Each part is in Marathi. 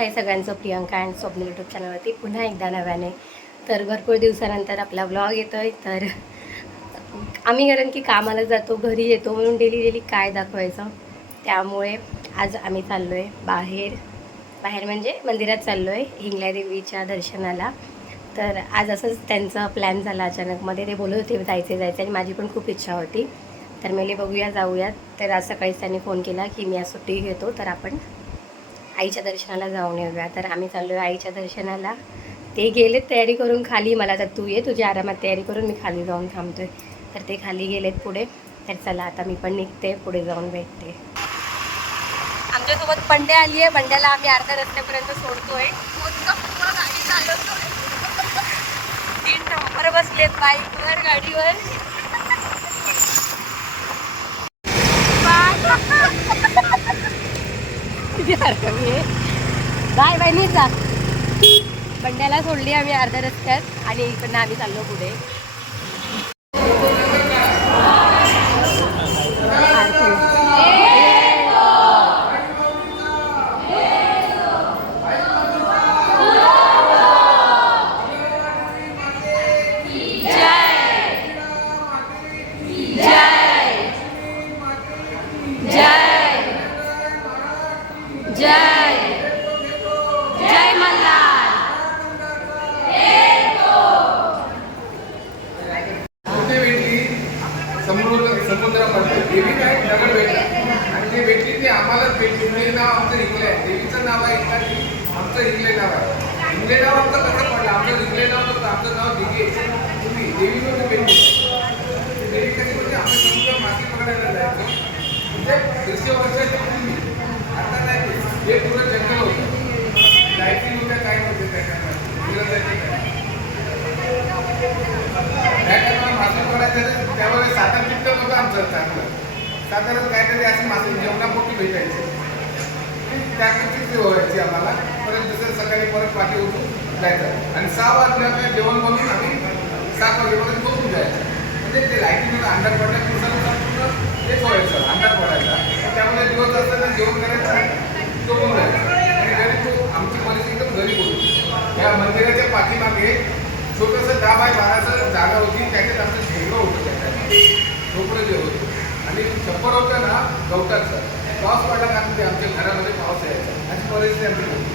आहे सगळ्यांचं प्रियंका अँड स्वप्नील यूट्यूब चॅनलवरती पुन्हा एकदा नव्याने. तर भरपूर दिवसानंतर आपला व्लॉग येतो आहे. तर आम्ही कारण की कामाला जातो, घरी येतो, म्हणून डेली डेली काय दाखवायचं, त्यामुळे आज आम्ही चाललो आहे बाहेर म्हणजे मंदिरात चाललो आहे हिंगल्या देवीच्या दर्शनाला. तर आज असंच त्यांचा प्लॅन झाला अचानकमध्ये. ते बोलत होते जायचं आणि माझी पण खूप इच्छा होती. तर मी बघूया जाऊयात. तर आज सकाळीच त्यांनी फोन केला की मी आज सुट्टी घेतो, तर आपण आईच्या दर्शनाला जाऊन येऊया. तर आम्ही चाललो आहे आईच्या दर्शनाला. ते गेलेत तयारी करून खाली. मला तर तू ये, तुझी आरामात तयारी करून मी खाली जाऊन थांबतोय. तर ते खाली गेलेत पुढे. तर चला आता मी पण निघते, पुढे जाऊन भेटते. आमच्यासोबत बंड्या आली आहे. बंड्याला आम्ही अर्ध्या रस्त्यापर्यंत सोडतोय. गाडी चालवतोय. 3 नंबर बसलेत बाईकवर, गाडीवर. बाय बाय नीट जा. बंड्याला सोडली आम्ही अर्ध्या रस्त्यात आणि इकडनं आम्ही चाललो पुढे. समुद्रामध्ये देवी काय दगड भेटला आणि ते भेटली ती आम्हालाच भेटली. ते नाव आमचं हिंगले आहे. देवीचं नाव आहे इंग्रजी, आमचं हिंगले नाव आहे. हिंगले नाव आमचं कसं पडलं? आमचं हिंगले नाव नव्हतं, आमचं नाव दिघे. तुम्ही देवीमध्ये भेटली. देवी कधी म्हणजे आम्ही समुद्र मासे पकडायला जायचो. म्हणजे 150 वर्षाच्या पूर्वी. आता नाही, हे पुरं जंगल होतं. लाईटी होत्या, काय नव्हते त्याच्यामध्ये. त्या टायमाला मासे पकडायचं त्यावेळेस साधारण तितकं होतं आमचं चांगलं. साधारण काहीतरी असं मासे जेवणापोटी भेटायचे. त्याकडची व्हायची आम्हाला. परत दुसऱ्या सकाळी परत पाठी उठून जायचं आणि 6 वाजल्यावर जेवण बनवून आम्ही 7 वाजेपर्यंत झोपून जायचं. म्हणजे ते लाईटीमध्ये अंधार पडल्यानुसार पूर्ण तेच व्हायचं, अंधार पडायचा. त्यामुळे दिवस असताना जेवण करायचं, झोपून जायचं. आणि गरीब आमची परिस्थिती एकदम गरीब होती. या मंदिराच्या पाठीमागे छोटंसं 10 बाय 12चं जागा होती. त्याच्यात आमचं झेंगं होतं, त्याच्यात झोपडं जे होतं आणि छप्पर होतं ना गवताचं. पाऊस पडला का ते आमच्या घरामध्ये पाऊस यायचा. अशी परिस्थिती आमची होती.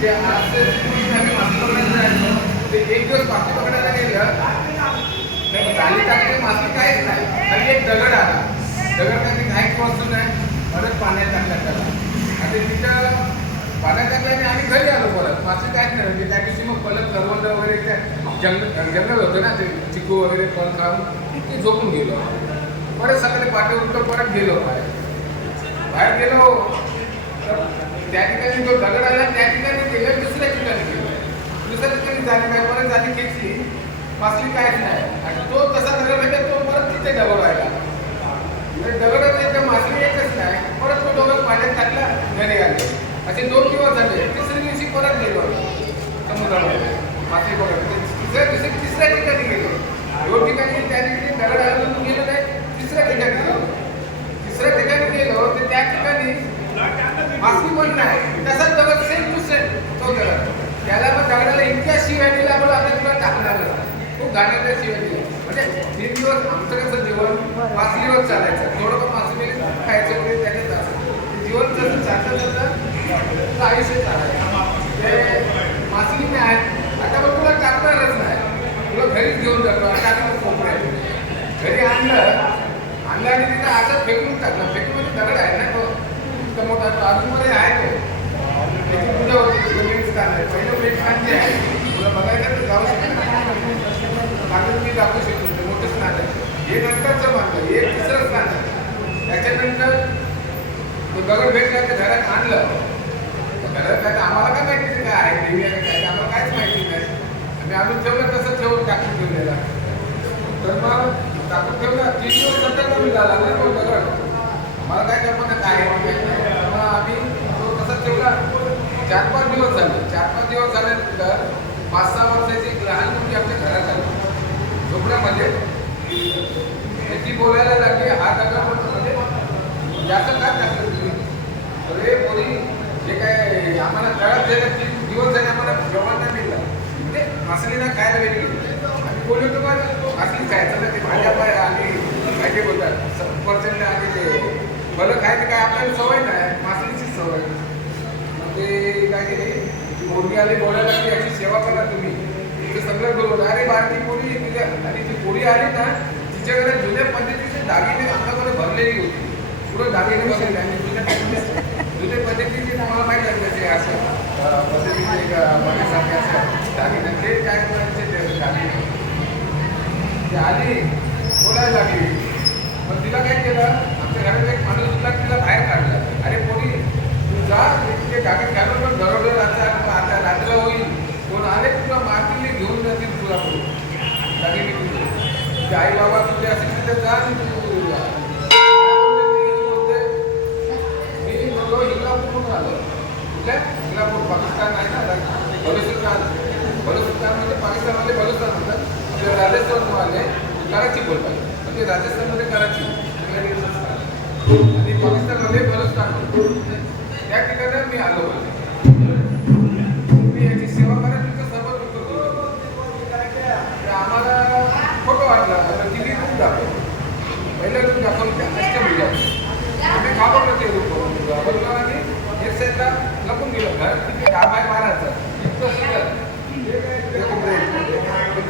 ते आम्ही मासे पकडायला जायचो. ते एक दिवस मासे पकडायला गेलं, गाली टाकली मासे काहीच नाही. आणि एक दगड आला. दगड काही काहीच वस्तू नाही. परत पाण्यात टाकला त्याला आणि तिथं पाण्यात टाकल्याने आम्ही घरी आलो. परत मासे काहीच नाही. म्हणजे त्या दिवशी मग परत करवंद वगैरे त्या जंगल होतं ना, ते चिकू वगैरे फळ खाऊन ते झोपून गेलो. परत सकाळी पाठी उठतो, परत गेलो बाहेर गेलो. तर त्या ठिकाणी जो दगड आला त्या ठिकाणी गेलं, दुसऱ्या ठिकाणी गेलो. दुसऱ्या ठिकाणी झाली नाही, परत झाली खेचली, मासली काहीच नाही. आणि तो तसा दगड भेटत तो परत तिथे दगड व्हायला. दगडात एकदम मासली एकच नाही. परत तो दगड पाण्यात टाकला, घरी आले. असे 2 दिवस झाले. तिसऱ्या दिवशी परत गेलो समुद्रामध्ये मासे पकडले. तिसऱ्या ठिकाणी गेलो. 2 ठिकाणी त्या ठिकाणी दगड आला गेलो नाही. तिसऱ्या ठिकाणी गेलो. तिसऱ्या ठिकाणी गेलो तर त्या ठिकाणी मासली पण नाही. तसाच दगड सेम टू सेम तो दगड. त्याला मग दगडाला इतक्या शिव्या दिल्या, आपण आता तुला टाकणारच. खूप घाण्याच्या शिव्या दिल्या. म्हणजे 3 दिवस आमचं कसं जेवण मासलीवर चालायचं. थोडं मासली खायचं वगैरे त्याच्यात असं जीवन जसं चालतं आयुष्य चालायचं. ते मासली नाही आता मग तुला टाकणारच नाही. तुला घरीच घेऊन जातो. आता आम्ही कोपऱ्यात घरी आणलं आणि तिथं असं फेकून टाकलं. फेकून म्हणजे दगड आहे ना, तो इतका मोठा अजूनमध्ये आहे. तो त्याची पूजा होती. मेन स्थान आहे. पहिलं मेन स्थान जे आहे तुला बघायचं तर जाऊ शकतो. मागून मी दाखवू शकतो. ते मोठं स्थान आहे. हे नंतरचं मानलं. हे तिसरं स्थान आहे. त्याच्यानंतर तो दगड भेटला तर घरात आणलं. घरात काय आम्हाला काय माहिती काय आहे देवी आहे काय, आम्हाला काहीच माहिती नाही. आम्ही आणून ठेवलं तसं ठेवून टाकून ठेवलेला. तर मग टाकून ठेवला. 3 दिवस नंतर कमी झाला ना तो दगड. मला काय कल्पना काय आहे मग आम्ही तो तसंच ठेवला. 4-5 दिवस झाले. 4-5 दिवस झाल्यानंतर 5-6 वर्षाची एक लहान मुलगी आमच्या घरात आली झोपड्यामध्ये. ती बोलायला लागली, हा दगड म्हणजे जास्त काय टाकलं तुम्ही? अरे बोली जे काय आम्हाला कळत अशी सवय नाही मासळीची सवय. मग ते काय केली पोरगी आली बोलायला की याची सेवा करा तुम्ही. ते सगळं बरोबर. अरे बारकी पोरी तिच्या आणि ती पोरी आली ना तिच्याकडे जुन्या पद्धतीचे दागिने अंगामध्ये भरलेली होती. पुढे दागिने भरलेले आणि जुन्या पद्धतीचे तुम्हाला माहीत आहे कसे असं पद्धतीचे बघण्यासारखे असं दागिने ते काय करायचे ते दागिने. ती आली बोलायला लागली. मग तिला काय केलं आमच्या घरात एक माणूस होता तिला बाहेर काढला. अरे पोरी तू जा ते दागिने घालून पण घरोघर आता रात्र होईल कोण आले तुला मारतील घेऊन जातील तुला दागिने तुझे. तुझे आई बाबा तुझे असेल तिथे जा आणि तू मी म्हणलो हिंगलापूरहून आलो. कुठल्या हिंगलापूर पाकिस्तान आहे ना बलुचिस्तान. बलुचिस्तान म्हणजे पाकिस्तानमध्ये बलुचिस्तान म्हणतात. आपल्या राजस्थानमध्ये आले कराची बोलतात म्हणजे राजस्थानमध्ये कराची आणि पाकिस्तानमध्ये बलुचिस्तान त्या ठिकाणी मी आलो. मी याची सेवा करा तिथं सर्व करतो. आम्हाला फोटो वाटला तिने रूप दाखवलं. पहिलं रूप दाखवलं त्या अष्टभुजा. आम्ही घाबरलो ते रूप घाबरलो आणि एक साईडला लपून गेलो. घर तिथे डाबाय मारायचं इतकं सुंदर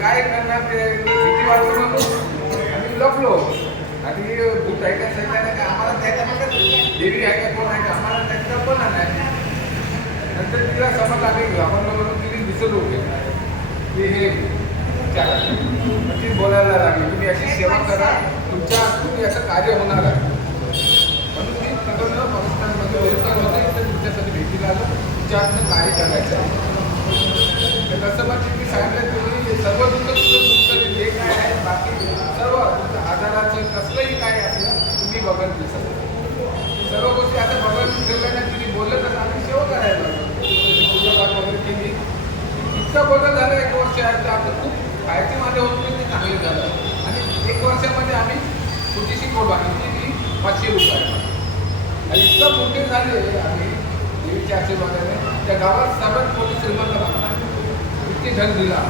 काय करणार ते भीती वाटली म्हणून आम्ही लपलो. आणि भूत आहे का सगळ्या काय आम्हाला त्याच्या मग देवी आहे का कोण आहे का आम्हाला त्याची कल्पना नाही. नंतर तिला समज लागली आपण म्हणून तिने दिसत होते की हे मग ती बोलायला लागली तुम्ही अशी सेवा करा तुमच्या हातून याचं कार्य होणार आहे. म्हणून मी तिकडनं पाकिस्तानमध्ये बलुचिस्तानमध्ये इथं तुमच्यासाठी भेटीला आलो. तुमच्या हातून कार्य करायचं आहे. तर तसं म्हणजे मी सांगितलं तुम्ही सर्व दुःख तुमचं जे काय आहे बाकी सर्व तुमचं आजाराचं कसलंही काय असलं तुम्ही बघत दिसत सर्व गोष्टी आता बघत ठेवल्या ना तिने बोललं तर आम्ही सेवा करायला लागलो. पूजापाठ वगैरे केली. इतकं बदल झालं 1 वर्ष आहे तर आपलं खूप खायचे माझे होते ते चांगले झालं. आणि 1 वर्षामध्ये आम्ही छोटीशी कोट बांधली ती 500 रुपये. आणि इतकं मोठे झाले आम्ही देवीच्या आशीर्वादाने त्या गावात सर्वात मोठी श्रीमंत बांधला. इतके धन दिला.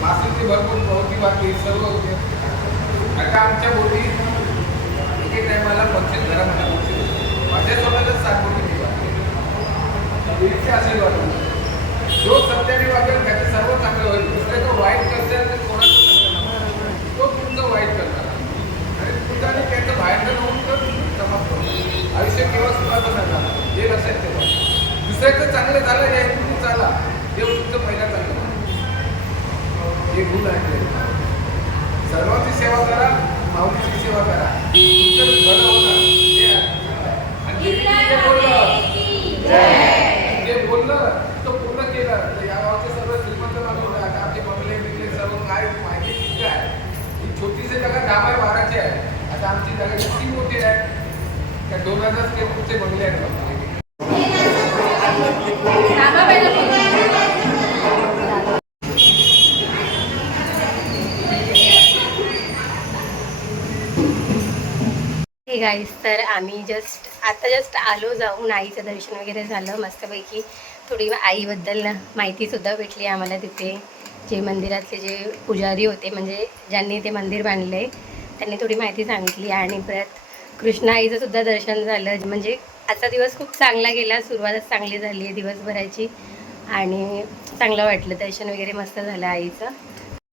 मासेची भरपूर प्रवृत्ती वाटली सर्व होते. आता आमच्या बोटी एक टायमाला 25 घरामध्ये पोहोचले. माझ्या स्वतःच 7 बोटी मी वाटली. देवीचे आशीर्वाद जो सत्याने वागेल त्याचं सर्व चांगलं होईल. दुसऱ्याचं वाईट करतात तर कोणाचं चांगलं तो तुमचं वाईट करणार आणि तुमच्याने त्याचं बाहेर होऊन तर समाप्त होणार. आयुष्य केव्हा सुखाचं नका हे लक्षात ठेवा. दुसऱ्याचं चांगलं झालं हे तुम्ही चाला देव तुमचं पहिला चांगलं हे गुण आहे. सर्वांची सेवा करा माऊलीची सेवा करा तुमचं भलं होणार हे आणि देवीने जे बोललं तो पूर्ण केलं. तर या गावचे सर्व श्रीमंत माणूस आता आमचे बंगले बिगले सर्व काय माहिती किती आहे. ही छोटीशी जागा 10x12 आहे. आता आमची जागा किती मोठी आहे त्या 2000 स्क्वेअर फूटचे बंगले आहेत. हे गाईस तर आम्ही जस्ट आलो जाऊन आईचं दर्शन वगैरे झालं मस्तपैकी. थोडी आईबद्दल माहितीसुद्धा भेटली आम्हाला तिथे. जे मंदिरातले जे पुजारी होते म्हणजे ज्यांनी ते मंदिर बांधले त्यांनी थोडी माहिती सांगितली. आणि परत कृष्ण आईचं सुद्धा दर्शन झालं. म्हणजे आजचा दिवस खूप चांगला गेला. सुरुवातच चांगली झाली आहे दिवसभराची आणि चांगलं वाटलं. दर्शन वगैरे मस्त झालं आईचं.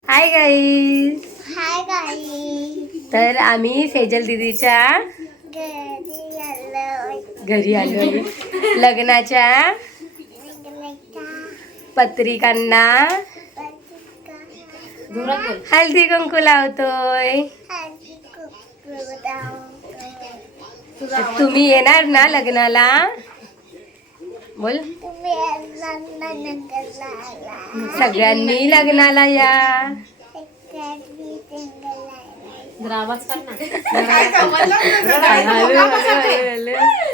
Hi guys. Hi guys. तर आम्ही सेजल दीदीच्या घरी आलो. लग्नाच्या पत्रिकांना हळदी कुंकू लावतोय. तुम्ही येणार ना लग्नाला? बोल. सगळ्यांनी लग्नाला या.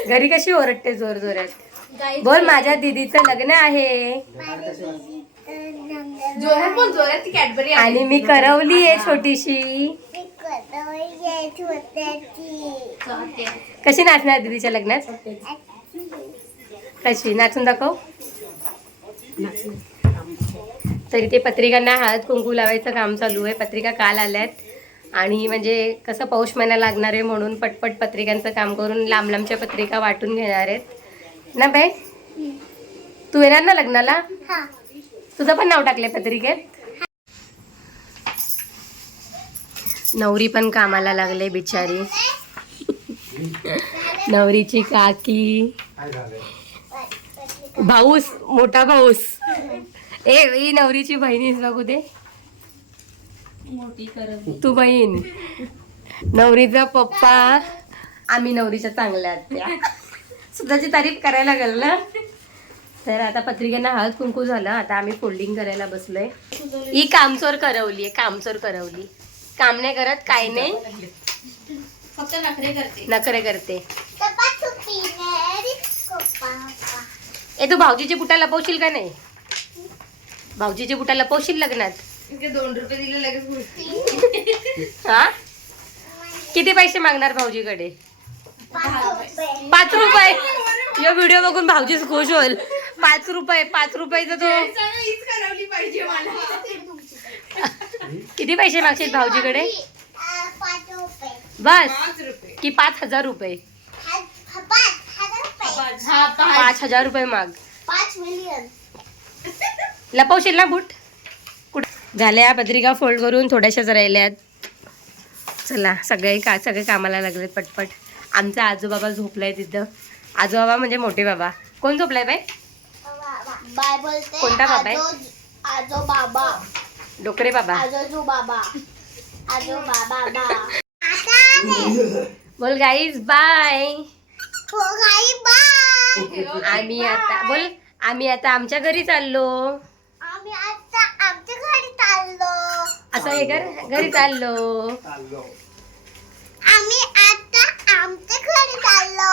घरी कशी ओरडते जोर जोरात. बोल माझ्या दीदीचं लग्न आहे आणि मी करवली आहे छोटीशी. कशी नाचणार दीदीच्या लग्नात? कशी नाचून दाखव. तर इथे पत्रिकांना हळद कुंकू लावायचं काम चालू आहे. पत्रिका काल आल्यात आणि म्हणजे कसं पौष महिना लागणार आहे म्हणून पटपट पत्रिकांचं काम करून लांब लांबच्या पत्रिका वाटून घेणार आहेत ना बाई. तू येणार ना लग्नाला? हा. तुझं पण नाव टाकलंय पत्रिकेत. नवरी पण कामाला लागले बिचारी. नवरीची काकी, भाऊस, मोठा भाऊस. ही नवरीची बहिणीच बघू दे, तू बहीण. नवरीचा पप्पा, आम्ही नवरीच्या चांगल्या आत्या. स्वतःची तारीफ करायला लागल ना. तर आता पत्रिकांना हळद कुंकू झालं, आता आम्ही फोल्डिंग करायला बसलोय. ही कामचोर करवली आहे, कामचोर करवली. काम नाही करत, काय नाही, फक्त नखरे करते. पप्पा चुकी नाही. पप्पा. तू भाऊजीची बुटा लपवशील का नाही? भाऊजीची बुटा लपवशील लग्नात? 2 रुपये दिले लगेच गोष्टी. हा, किती पैसे मागणार भाऊजीकडे? 5 रुपये. 5 रुपये. यो व्हिडिओ बघून भाऊजीच खुश होईल. 5 रुपये, 5 रुपयाचा तो हीच करवली पाहिजे मला. किती पैसे मागशील भाऊजीकडे? 5 रुपये. बस 5 रुपये. की 5,000 रुपये? 5,000 रुपये. हा 5,000 रुपये माग. 5 मिलियन. लपवशील ना बूट? कुठं झाल्या पत्रिका फोल्ड करून थोड्याशाच राहिल्यात. चला सगळे कामाला लागलेत पटपट. आमचा आजोबाबा झोपलाय तिथं. आजोबाबा म्हणजे मोठे बाबा. कोण झोपलाय बाई? बाय बोलते. कोणता बाबा आहे? आजो बाबा. डोकरे बाबा. आजो बाबा. आजो बाबा. बोल गाईज बाय. हो गाई बाय. आम्ही आता आमच्या घरी चाललो. आम्ही आता आमच्या घरी चाललो. असं हे कर, घरी चाललो. आम्ही आता आमच्या घरी चाललो.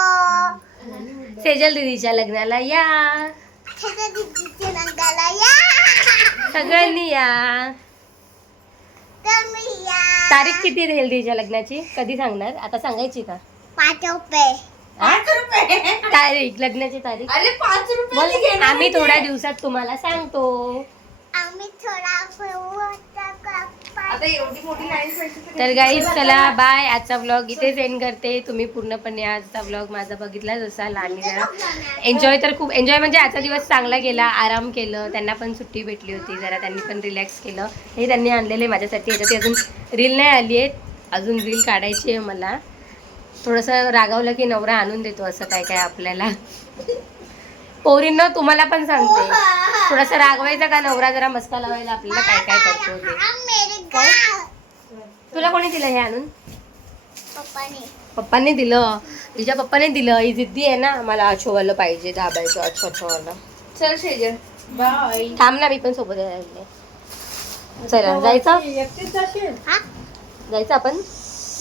सेजल दीदीच्या लग्नाला या, त्याच्या दीदीच्या लग्नाला या. सगळ्यांनी या. तुम्ही या. तारीख किती राहील दीदीच्या लग्नाची? कधी सांगणार? आता सांगायची का? 5 रुपये. हा? तारीख, लग्नाची तारीख अरे 5 बोल. रुपये आम्ही थोड्या दिवसात तुम्हाला सांगतो. आम्ही थोडा आता एवढी मोठी लाईन तर गाईज चला बाय. आजचा व्लॉग इथेच एंड करते. तुम्ही पूर्णपणे आजचा व्लॉग माझा बघितलाच असाल. आणि जरा एन्जॉय तर खूप एन्जॉय म्हणजे आजचा दिवस चांगला गेला. आराम केलं, त्यांना पण सुट्टी भेटली होती, जरा त्यांनी पण रिलॅक्स केलं. हे त्यांनी आणलेले माझ्यासाठी. ह्याच्यात अजून रील नाही आली आहे, अजून रील काढायची आहे मला. थोडंसं रागावलं की नवरा आणून देतो असं काय काय आपल्याला. पोरींना तुम्हाला पण सांगते, थोडंसं रागवायचं का नवरा जरा मस्का लावायला आपल्याला काय काय करतो ते. तुला कोणी दिलं हे आणून? पप्पाने दिलं. तिच्या पप्पाने दिलं. ही जिद्दी आहे ना, मला अच्छोवालं पाहिजे, दाबायचं अच्छोवालं. चल शेजल बाय. थांब ना, मी पण सोबत राहिले. चला जायचं, जायचं आपण.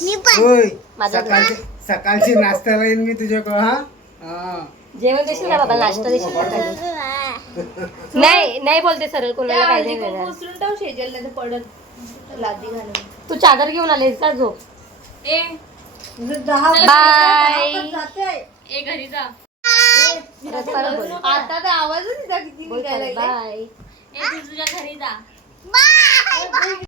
मी पण. होय, माझा सकाळची नाश्त्याला येईन मी तुझ्याकडं. हा, जेवण देशील ना बाबा? नाश्ता देशील ना खाली? नाही नाही बोलते सरळ, कोणाला काय नाही देणार. उचलून ठेव शेजल नाही तर पडत लादी घालून. तू चादर घेऊन आलेस का? झोप. ए बाय. घरी जा. परत बोल. आता तर आवाजच किती बोल निघायला परत. लागलाय. बाय. तुझ्या घरी जा. बाय.